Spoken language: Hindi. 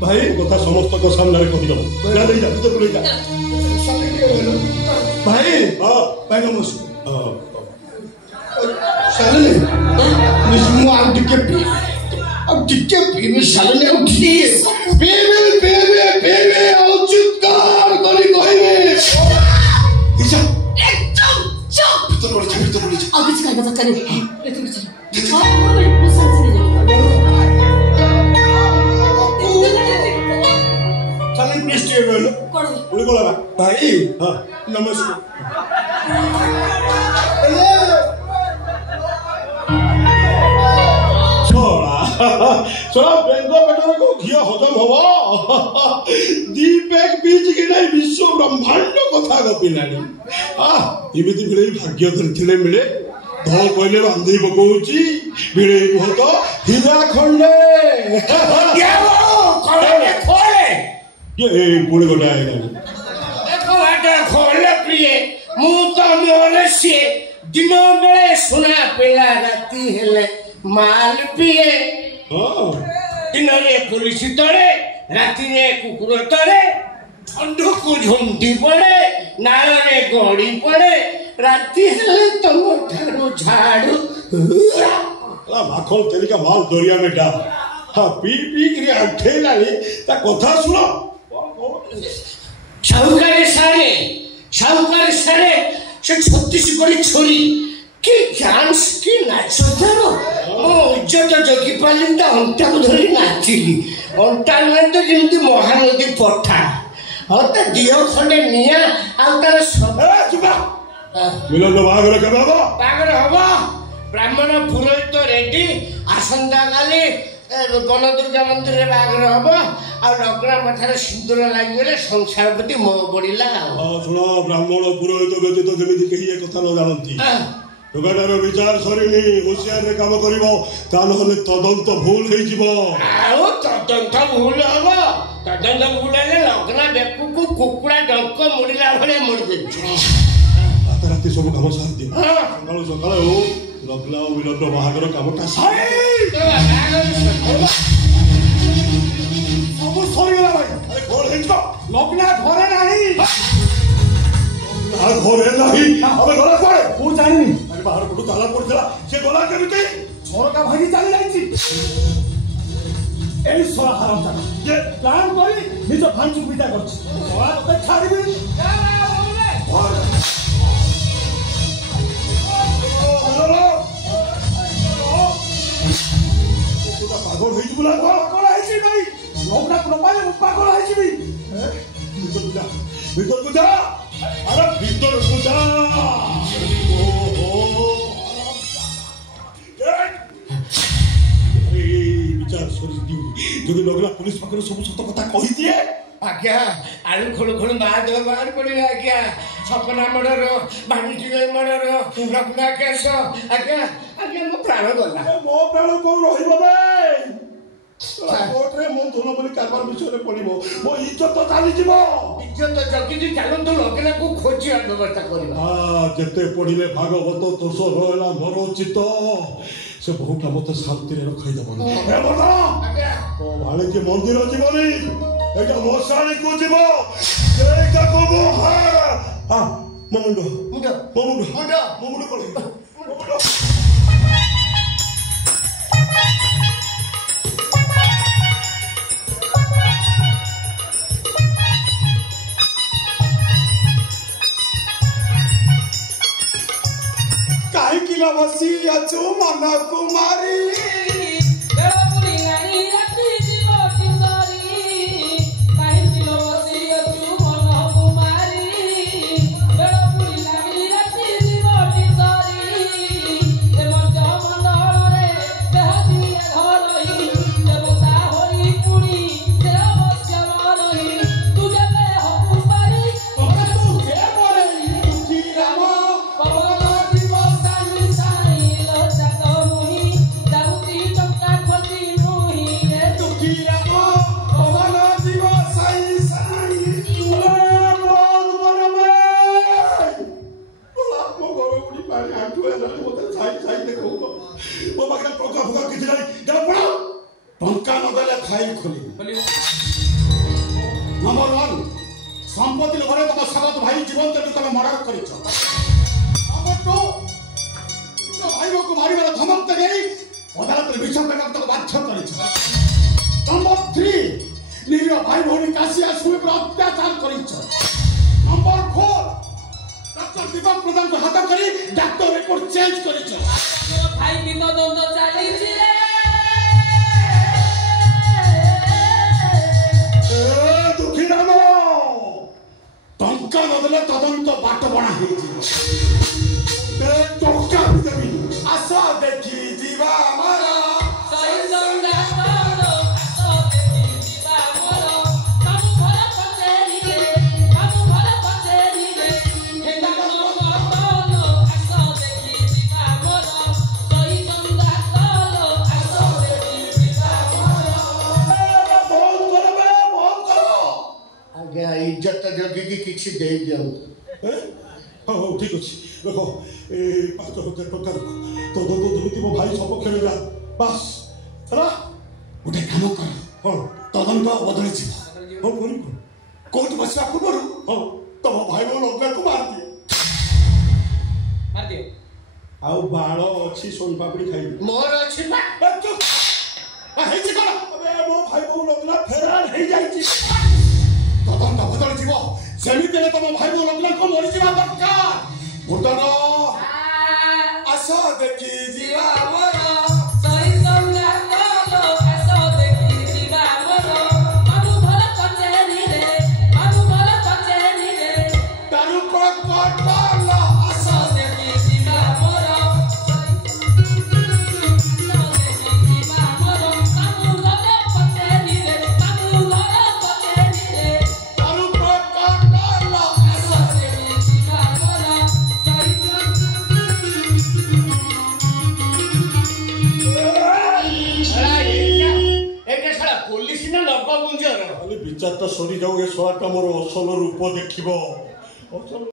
भाई कथा समस्त को सामने कही दो भाई भाई नमस्कार भाई नमस्कार घी हजम हम दीपेक बीच कि नहीं विश्व ब्रह्मांड कथा गपिलानी एमती मिले भाग्य धरते मिले धो कहले बांधी पकाऊँगी भिड़े मुह तो हीरा खंडे पुणी गोटा खोले प्रिय मु तो मोहन सी दिन बेले सुना पिला राति हेले माल पिए दिन पुलिस तले राति कुकुर तले ठंड को झुंडी पड़े नाल गड़ी पड़े राति हेले तुम ठारू झाड़ू माखन तेलिका माल दरिया में डा पी पी कि अठेलानी ता कथा सुनो साहुकारी सारे से छत्तीसगढ़ी छोरी कि डांस कि नाच इज्जत जगी पाली अंटा को धरी नाचिली अंटा नुहे तो जमी महानदी पठा हाँ तो दिह खंडे निया आर सब मिलन बाहागर हम ब्राह्मण पुरोहित रेडी आसंता काली गण दुर्गा मंदिर में बाहागर हम आगना मठार सिंदूर लगे संसार प्रति मोह बढ़ला शुण ब्राह्मण पुरोहित व्यतीत जमी कहीं कथा न जानती टोकाटार विचार सरीनी होशियार काम कर तदंत भूल तदंत भूल हम तदंत भूल है लग्न बेकू को कुकुड़ा डंक मुड़ला भाई मुड़ी रात राति सब कम सारी सकाल सकाल लग्न विलग्न बाहागर कमटा सरीगला भाई कौन लग्न घरे नहीं घरे नहीं घर पड़े मु जानी बाहर पटू ताला पड़ा से गला केमिति झरका भागी चली जाइछि एई सोला हराम जे प्लान करी निज भांचु विदा करछि सोला तो छाड़िबी पागल होई बुला पागल आइछि नहीं लोकना को पाए पागल आइछि भीतर को जा अरे भीतर को जा विचार जदि लगला पुलिस पाखे सब सत कथा कही दिए आज्ञा आलू खोलू खोलू माँ देह बाहर पड़े आज्ञा सपना murder Bhanuji murder Ratna case आज्ञा आज्ञा मो प्राण गला मो प्राण कौन रहिबो बे କୋର୍ଟରେ ମୋ ଧନ ବୋଲି କାରବାର ବିଷୟରେ ପଡ଼ିବ ମୋ ଇଜ୍ଜତ ଚାଲିଯିବ ଇଜ୍ଜତ ଜଗିକି ଚାଲନ୍ତୁ ଲଗେଲାକୁ ଖୋଜିବା ବ୍ୟବସ୍ଥା କରିବା ଯେତେ ପଢ଼ିଲେ ଭାଗବତ ଦୋଷ ରହିଲା ମୋର ଚିତ୍ତ ସେ ବହୁଟା ମତେ ଶାନ୍ତିରେ ରଖାଇଦେବନି ମୋ ଭାଣିଜୀ ମନ୍ଦିର ଯିବନି ଏଇଟା ମଶାଣୀକୁ ଯିବ ସେଇଟାକୁ ମୋ ମୁଣ୍ଡ କଣ କାହିଁକି ବସି ଅଛୁ ମନ କୁମାରୀ ଟଙ୍କା ନଦେଲେ ଫାଇଲ ଖୋଲିବ ନମ୍ବର 1 ସମ୍ପତ୍ତି ଲୋଭରେ ତମ ସାଗତ ଭାଇ ଜୀବନକୁ ତମେ ମର୍ଡର କରିଛ ନମ୍ବର 2 ଭାଇକୁ ମାରିବାର ଧମକ ଦେଇ ଅଦାଲତରେ ବିଚାର କରିବାକୁ ତାକୁ ବାଧ୍ୟ କରିଛ ନମ୍ବର 3 ନିରୀହ ଭାଇ ଭଉଣୀ କାଶିଆ ସୁମି ଉପରେ ଅତ୍ୟାଚାର କରିଛ ନମ୍ବର 4 ଡକ୍ଟର ଦୀପକ ପ୍ରଧାନଙ୍କୁ ହାତ କରି ଡାକ୍ତର ରିପୋର୍ଟ ଚେଞ୍ଜ କରିଛ ଭାଇ ବିନ ଦଣ୍ଡ ଚାଲିଛି ରେ ଦୁଃଖୀରାମ ଟଙ୍କା ନଦେଲେ ତଦନ୍ତ ବାଟ ବଣା ହେଇଯିବ ଟଙ୍କା ଦେବି ଆସ ଦେଖି ଯିବା ଆମର ଇଜ୍ଜତ ଜଗିକି କିଛି ଦେଇ ଦିଅନ୍ତୁ ହଉ ଠିକ ଅଛି ଦେଖ ଏ 5,000 ଟଙ୍କା ଦେଖ ତଦନ୍ତ ଯେମିତି ମୋ ଭାଇ ସପକ୍ଷରେ ଯା ବାସ୍ ହେଲା ଗୋଟେ କାମ କର ହଁ ତଦନ୍ତ ବଦଳିଯିବ ହଉ କରିବ କୋର୍ଟ ବସିବା ପୂର୍ବରୁ ହଁ ତମ ଭାଇ ମୋ ଲଗାକୁ ମାରିଦିଅ ଆଉ ବାଳ ଅଛି ସୋନ ପାପଡ଼ି ଖାଇବି ମୋର ଅଛି ବା ହେଇଛି କଣ ମୋ ଭାଇ ବୋଉ ଲଗ୍ନ ଫେରାର ହେଇଯାଇଛି ତଦନ୍ତ ବଦଳିଯିବ ସେମିତି ହେଲେ ତମ ଭାଇ ବୋଉ ଲଗ୍ନକୁ ମରିଯିବା ଦରକାର ଭୁଟନ ଆସ ଦେଖି ଯିବା ଆମର ବିଚାରଟା ସରିଯାଉ ଏ ଶଳାଟା ମୋର ଅସଲ ରୂପ ଦେଖିବ।